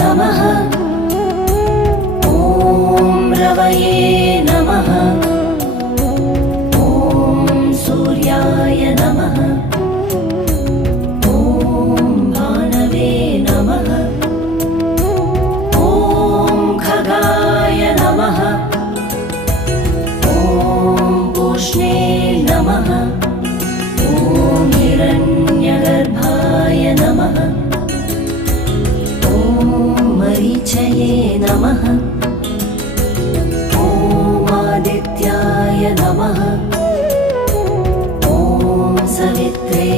नमः। ॐ रवये नमः। ॐ सूर्याय नमः। ॐ भानवे नमः। ॐ खगाय नमः। ॐ पूष्णे नमः। ॐ हिरण्यगर्भाय नमः। ॐ मरीचये नमः। ॐ आदित्याय नमः। ॐ सवित्रे